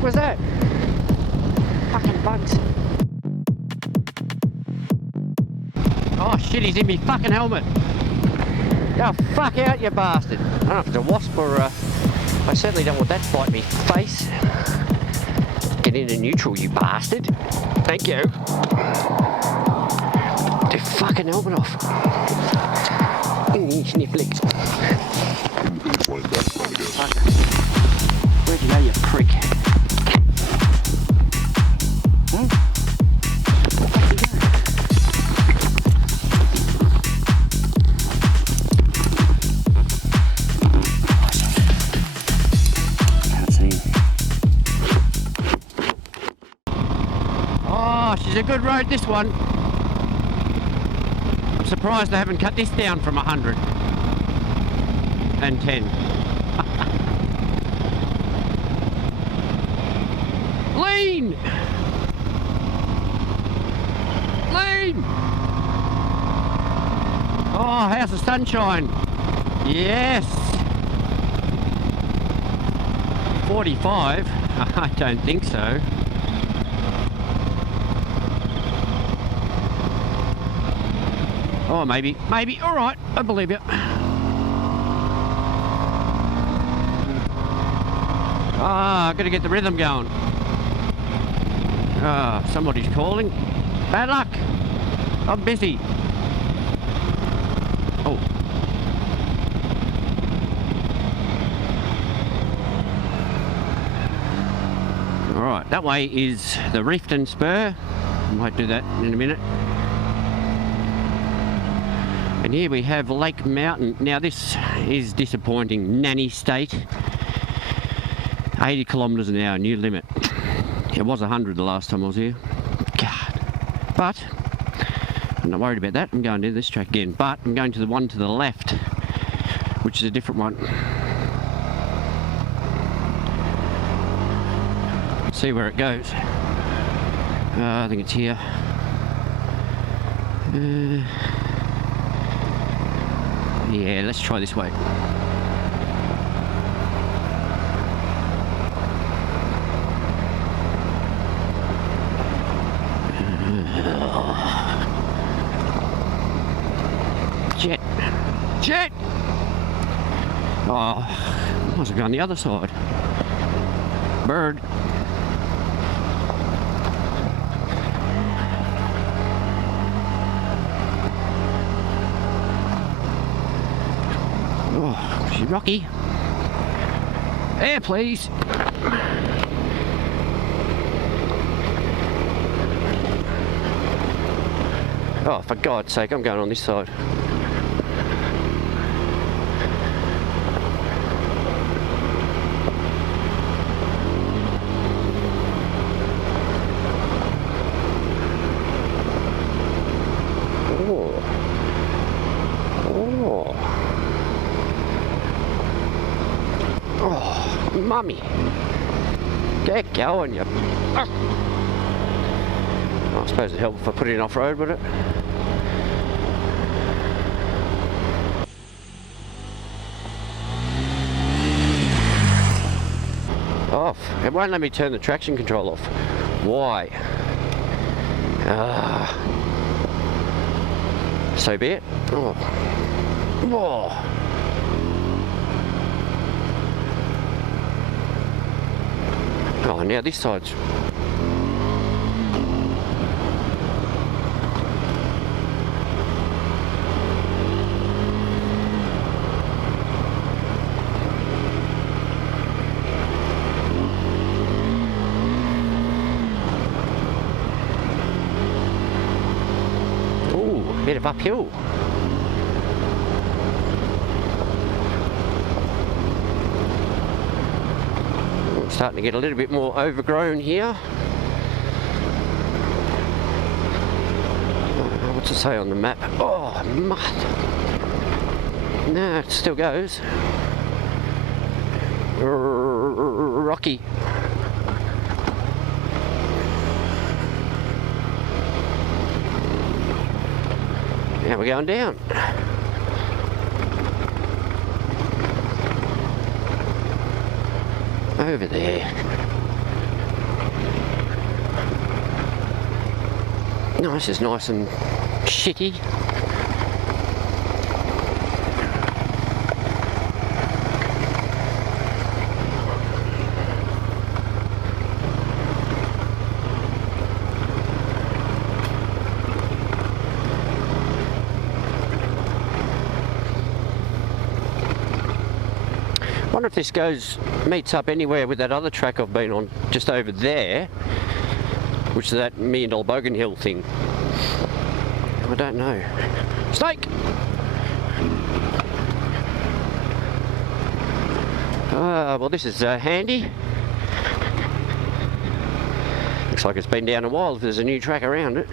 Was that? Fucking bugs. Oh shit, he's in me fucking helmet. Oh, fuck out, you bastard. I don't know if it's a wasp or I certainly don't want that to bite me face. Get into neutral, you bastard. Thank you. Get the fucking helmet off. Snifflicks. Where'd you go, you prick? She's a good road, this one. I'm surprised they haven't cut this down from 110. Lean! Lean! Oh, how's the sunshine? Yes! 45? I don't think so. Oh, maybe, all right, I believe you. Ah, gotta get the rhythm going. Ah, somebody's calling. Bad luck. I'm busy. Oh. All right, that way is the Reefton Spur. I might do that in a minute. And here we have Lake Mountain. Now this is disappointing. Nanny State. 80 kilometres an hour, new limit. It was 100 the last time I was here. God. But I'm not worried about that. I'm going to this track again. But I'm going to the one to the left, which is a different one. See where it goes. I think it's here. Yeah, let's try this way. Jet! Jet! Oh, I must have gone the other side. Bird. Oh, she's rocky. Air, please. Oh, for God's sake, I'm going on this side. mummy. Get going, you. I suppose it'd help if I put it in off-road, would it? Off. It won't let me turn the traction control off. Why? So be it. Oh. Oh. Oh, now this side's... Ooh, a bit of uphill. Starting to get a little bit more overgrown here. What's it say on the map? Oh, mud. No, it still goes. Rocky. Now we're going down. Over there. No, this is nice and shitty. I wonder if this meets up anywhere with that other track I've been on just over there, which is that $1 Million Bogan Hill thing. I don't know. Snake! Well, this is handy. Looks like it's been down a while if there's a new track around it.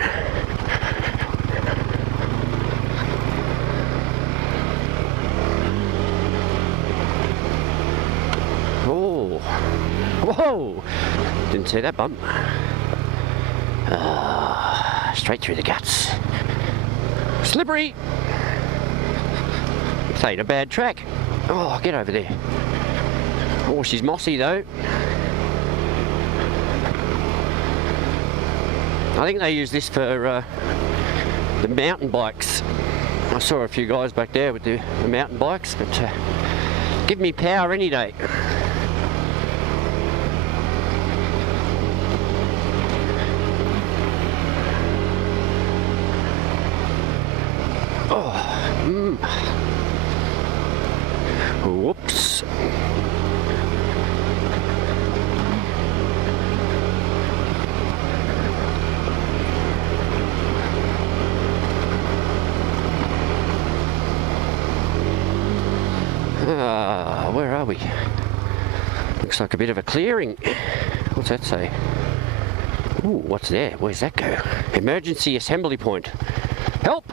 Whoa! Didn't see that bump. Straight through the guts. Slippery! This ain't a bad track. Oh, get over there. Oh, she's mossy though. I think they use this for the mountain bikes. I saw a few guys back there with the mountain bikes, but give me power any day. Whoops. Where are we? Looks like a bit of a clearing. What's that say? Ooh, what's there? Where's that go? Emergency assembly point. Help!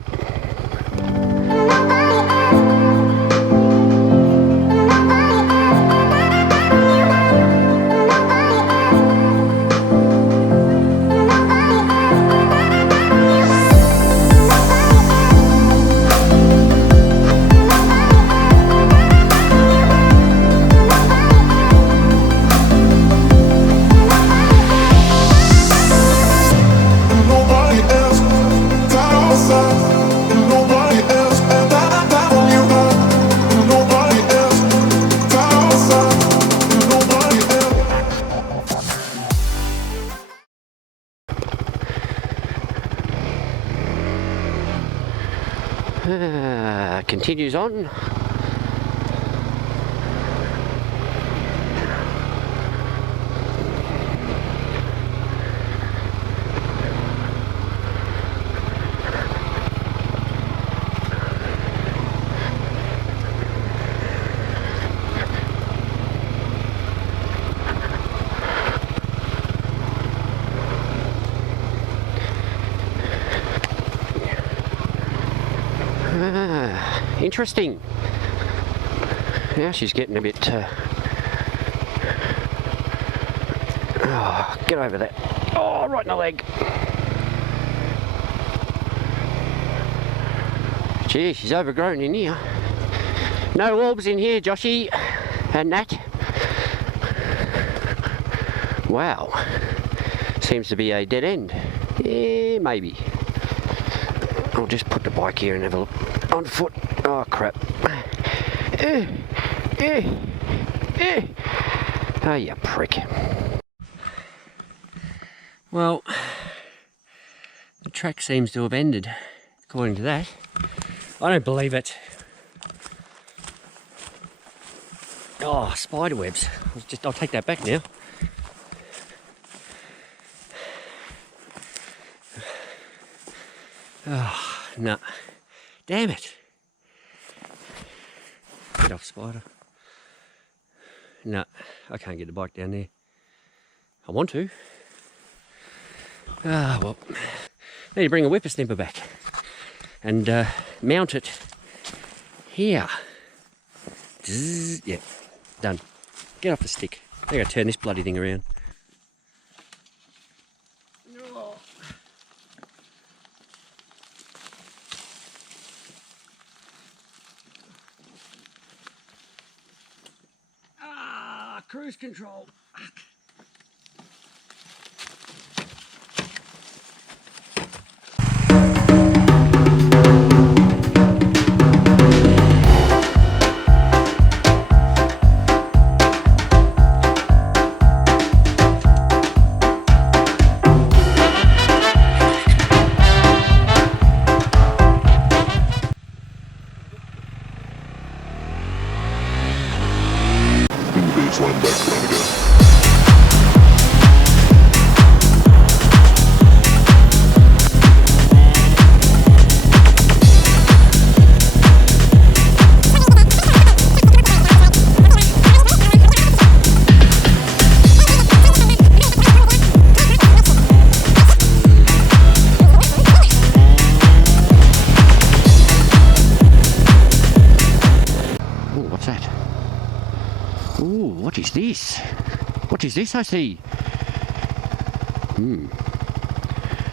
Continues on. Interesting. Now she's getting a bit Oh, get over that. Oh, right in the leg. Gee, she's overgrown in here. No orbs in here, Joshy and Nat. Wow. Seems to be a dead end. Yeah, maybe. I'll just put the bike here and have a look. On foot. Oh, crap. Oh, you prick. Well, the track seems to have ended, according to that. I don't believe it. Oh, spider webs. I'll take that back now. Oh, no. Damn it. Get off, spider. No, I can't get the bike down there. I want to. Ah, well. Need to bring a whippersnapper back and mount it here. Zzz, yeah, done. Get off the stick. I gotta turn this bloody thing around. Ah, cruise control. What is this? What is this I see?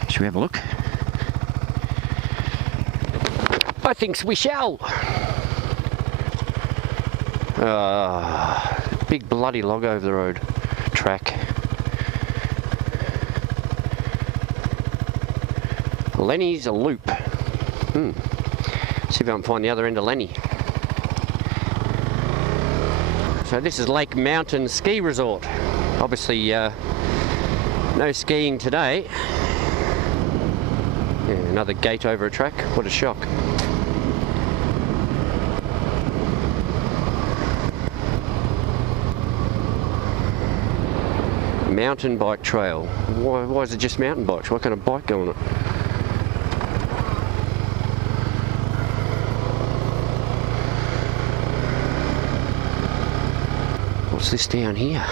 Shall we have a look? I think we shall. Big bloody log over the road. Track. Lenny's a loop. See if I can find the other end of Lenny. So this is Lake Mountain Ski Resort. Obviously no skiing today. Yeah, another gate over a track. What a shock. Mountain bike trail. Why is it just mountain bikes? What kind of bike go on it? What's this down here?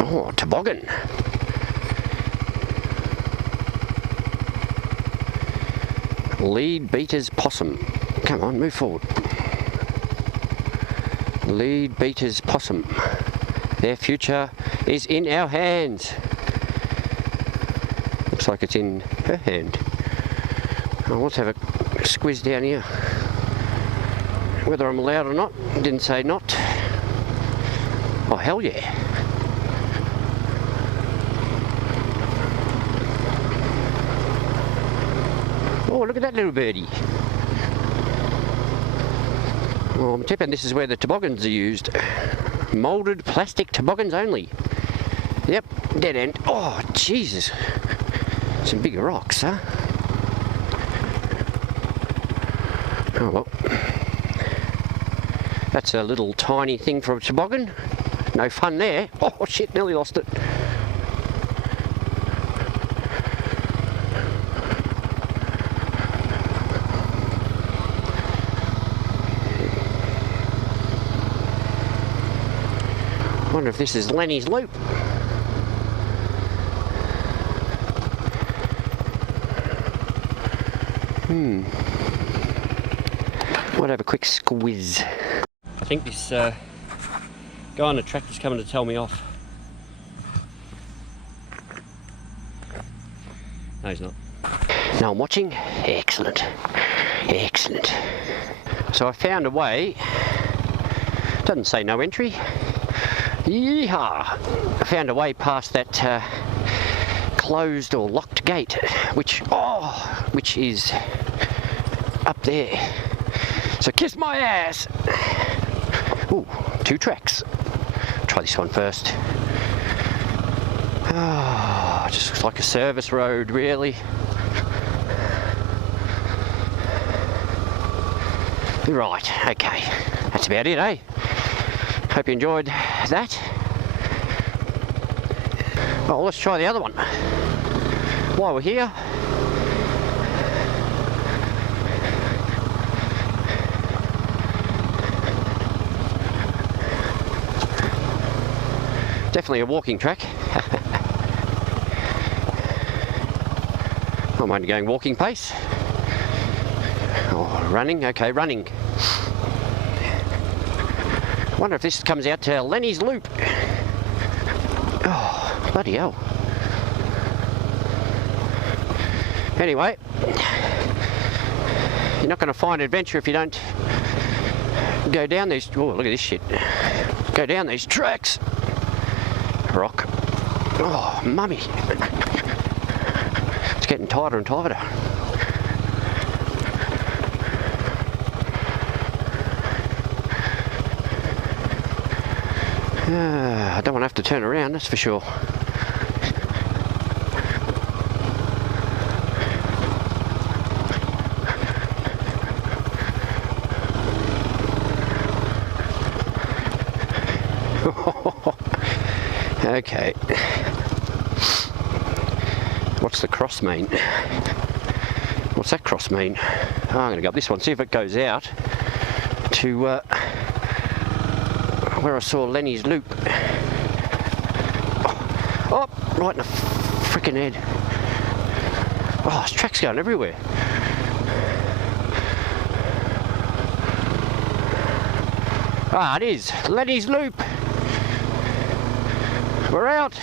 Oh, toboggan. Lead Beaters Possum. Come on, move forward. Lead Beaters Possum. Their future is in our hands. Looks like it's in her hand. Oh, let's have a squeeze down here. Whether I'm allowed or not, didn't say not. Oh, hell yeah. Oh, look at that little birdie. Oh, I'm tipping this is where the toboggans are used. Moulded plastic toboggans only. Yep, dead end. Oh, Jesus. Some bigger rocks, huh? Oh well, that's a little tiny thing for a toboggan. No fun there. Oh shit, nearly lost it. Wonder if this is Lenny's loop. Might have a quick squiz. I think this guy on the tractor's coming to tell me off. No, he's not. No, I'm watching. Excellent. Excellent. So I found a way. Doesn't say no entry. Yeehaw! I found a way past that closed or locked gate, which is up there. So kiss my ass! Ooh, 2 tracks. Try this one first. Oh, just looks like a service road, really. Right, okay. That's about it, eh? Hope you enjoyed that. Oh, let's try the other one. While we're here. Definitely a walking track. I'm only going walking pace. Oh, running, okay, running. Wonder if this comes out to Lenny's Loop. Oh, bloody hell. Anyway, you're not going to find adventure if you don't go down these... Oh, look at this shit. Go down these tracks. Rock. Oh, mummy. It's getting tighter and tighter. I don't want to have to turn around, that's for sure. Okay. What's the cross mean? What's that cross mean? Oh, I'm going to go up this one, see if it goes out to where I saw Lenny's Loop. Oh, right in the frickin' head. Oh, this track's going everywhere. Ah, it is. Lenny's Loop. We're out.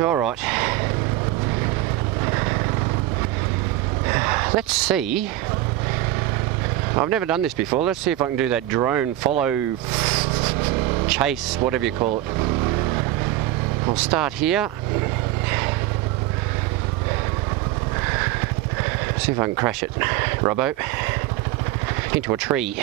All right. Let's see. I've never done this before. Let's see if I can do that drone follow, chase, whatever you call it. I'll start here. See if I can crash it, Robbo, into a tree.